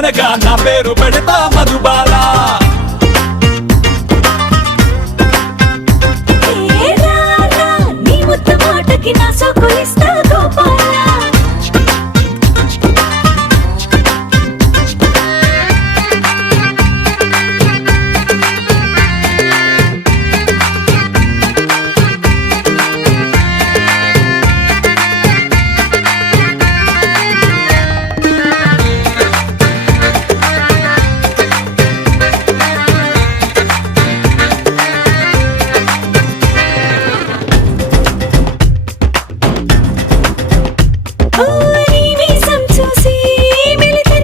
అనగా నా పేరు పెడతా మధుబాల. నీ ముద్దు మాటకి నా సోకులు